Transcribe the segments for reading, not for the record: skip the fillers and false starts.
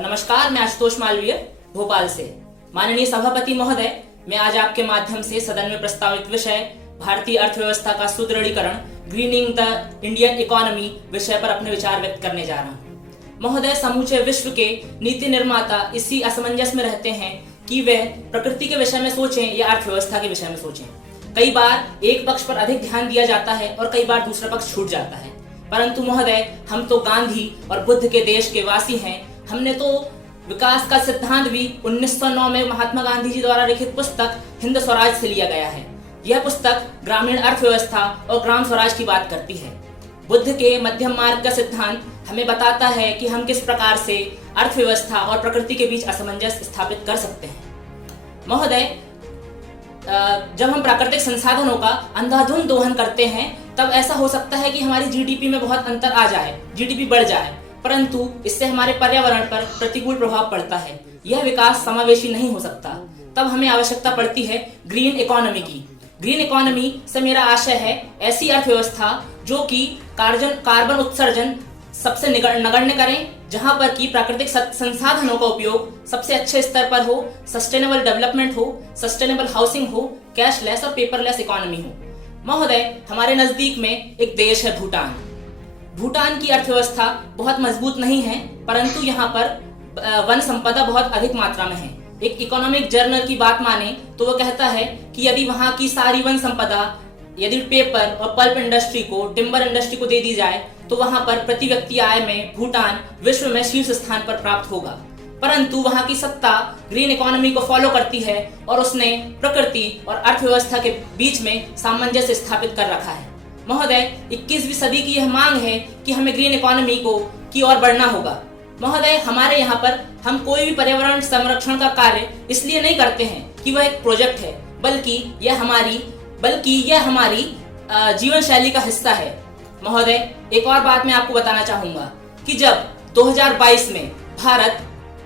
नमस्कार, मैं आशुतोष मालवीय भोपाल से। माननीय सभापति महोदय, मैं आज आपके माध्यम से सदन में प्रस्तावित विषय भारतीय अर्थव्यवस्था का सुदृढ़ीकरण, ग्रीनिंग द इंडियन इकोनॉमी विषय पर अपने विचार व्यक्त करने जा रहा हूँ। महोदय, समूचे विश्व के नीति निर्माता इसी असमंजस में रहते हैं कि वे प्रकृति के विषय में सोचें या अर्थव्यवस्था के विषय में सोचें। कई बार एक पक्ष पर अधिक ध्यान दिया जाता है और कई बार दूसरा पक्ष छूट जाता है। परंतु महोदय, हम तो गांधी और बुद्ध के देश के वासी हैं। हमने तो विकास का सिद्धांत भी 1909 में महात्मा गांधी जी द्वारा लिखित पुस्तक हिंद स्वराज से लिया गया है। यह पुस्तक ग्रामीण अर्थव्यवस्था और ग्राम स्वराज की बात करती है। बुद्ध के मध्यम मार्ग का सिद्धांत हमें बताता है कि हम किस प्रकार से अर्थव्यवस्था और प्रकृति के बीच असमंजस स्थापित कर सकते हैं। महोदय, जब हम प्राकृतिक संसाधनों का अंधाधुंध दोहन करते हैं तब ऐसा हो सकता है कि हमारी जीडीपी में बहुत अंतर आ जाए, जीडीपी बढ़ जाए, परंतु इससे हमारे पर्यावरण पर प्रतिकूल प्रभाव पड़ता है। यह विकास समावेशी नहीं हो सकता। तब हमें आवश्यकता पड़ती है ग्रीन इकोनॉमी की। ग्रीन इकोनॉमी से मेरा आशय है ऐसी अर्थव्यवस्था जो कि कार्बन उत्सर्जन सबसे नगण्य करें, जहां पर की प्राकृतिक संसाधनों का उपयोग सबसे अच्छे स्तर पर हो, सस्टेनेबल डेवलपमेंट हो, सस्टेनेबल हाउसिंग हो, कैशलेस और पेपरलेस इकोनॉमी हो। महोदय, हमारे नजदीक में एक देश है भूटान। भूटान की अर्थव्यवस्था बहुत मजबूत नहीं है, परंतु यहाँ पर वन संपदा बहुत अधिक मात्रा में है। एक इकोनॉमिक जर्नल की बात माने तो वो कहता है कि यदि वहाँ की सारी वन संपदा यदि पेपर और पल्प इंडस्ट्री को, टिम्बर इंडस्ट्री को दे दी जाए तो वहाँ पर प्रति व्यक्ति आय में भूटान विश्व में शीर्ष स्थान पर प्राप्त होगा। परंतु वहाँ की सत्ता ग्रीन इकोनॉमी को फॉलो करती है और उसने प्रकृति और अर्थव्यवस्था के बीच में सामंजस्य स्थापित कर रखा है। महोदय, 21वीं सदी की यह मांग है कि हमें ग्रीन इकोनॉमी की ओर बढ़ना होगा। महोदय, हमारे यहाँ पर हम कोई भी पर्यावरण संरक्षण का कार्य इसलिए नहीं करते हैं कि वह एक प्रोजेक्ट है, बल्कि यह हमारी जीवन शैली का हिस्सा है। महोदय, एक और बात मैं आपको बताना चाहूंगा कि जब 2022 में भारत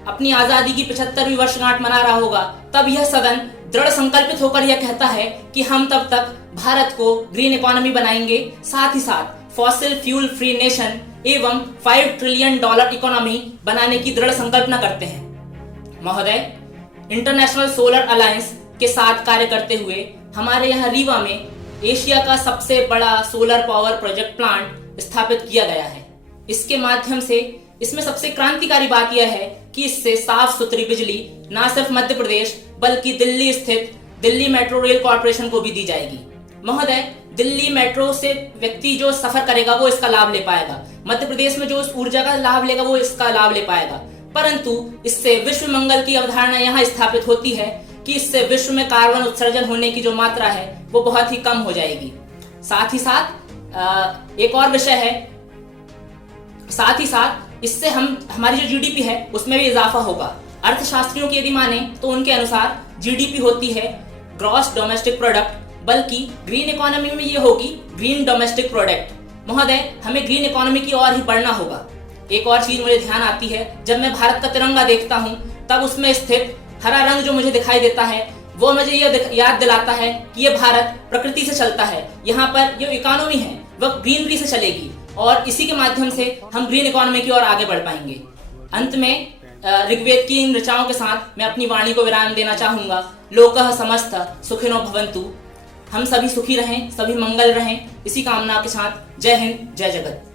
अपनी आजादी की 75वीं वर्षगांठ मना रहा होगा, तब यह सदन दृढ़ संकल्पित होकर यह कहता है कि हम तब तक भारत को ग्रीन इकोनॉमी बनाएंगे, साथ ही साथ फॉसिल फ्यूल फ्री नेशन एवं $5 ट्रिलियन इकोनॉमी बनाने की दृढ़ संकल्पना करते हैं। महोदय, इंटरनेशनल सोलर अलायंस के साथ कार्य करते हुए हमारे यहाँ रीवा में एशिया का सबसे बड़ा सोलर पावर प्रोजेक्ट प्लांट स्थापित किया गया है। इसके माध्यम से इसमें सबसे क्रांतिकारी बात यह है कि इससे साफ सुथरी बिजली न सिर्फ मध्य प्रदेश बल्कि दिल्ली स्थित दिल्ली मेट्रो रेल कॉर्पोरेशन को भी दी जाएगी। महोदय, दिल्ली मेट्रो से व्यक्ति जो सफर करेगा वो इसका लाभ ले पाएगा, मध्य प्रदेश में जो इस ऊर्जा का लाभ लेगा वो इसका लाभ ले पाएगा, परंतु इससे विश्व मंगल की अवधारणा यहाँ स्थापित होती है कि इससे विश्व में कार्बन उत्सर्जन होने की जो मात्रा है वो बहुत ही कम हो जाएगी। साथ ही साथ एक और विषय है, साथ ही साथ इससे हमारी जो जीडीपी है उसमें भी इजाफा होगा। अर्थशास्त्रियों की यदि माने तो उनके अनुसार जीडीपी होती है ग्रॉस डोमेस्टिक प्रोडक्ट, बल्कि ग्रीन इकोनॉमी में ये होगी ग्रीन डोमेस्टिक प्रोडक्ट। महोदय, हमें ग्रीन इकोनॉमी की ओर ही बढ़ना होगा। एक और चीज मुझे ध्यान आती है, जब मैं भारत का तिरंगा देखता हूँ तब उसमें स्थित हरा रंग जो मुझे दिखाई देता है वो मुझे यह याद दिलाता है कि यह भारत प्रकृति से चलता है। यहाँ पर जो इकोनॉमी है वह ग्रीनरी से चलेगी और इसी के माध्यम से हम ग्रीन इकोनॉमी की ओर आगे बढ़ पाएंगे। अंत में ऋग्वेद की इन ऋचाओं के साथ मैं अपनी वाणी को विराम देना चाहूंगा। लोकः समस्तः सुखिनो भवन्तु। हम सभी सुखी रहें, सभी मंगल रहें, इसी कामना के साथ जय हिंद, जय जगत।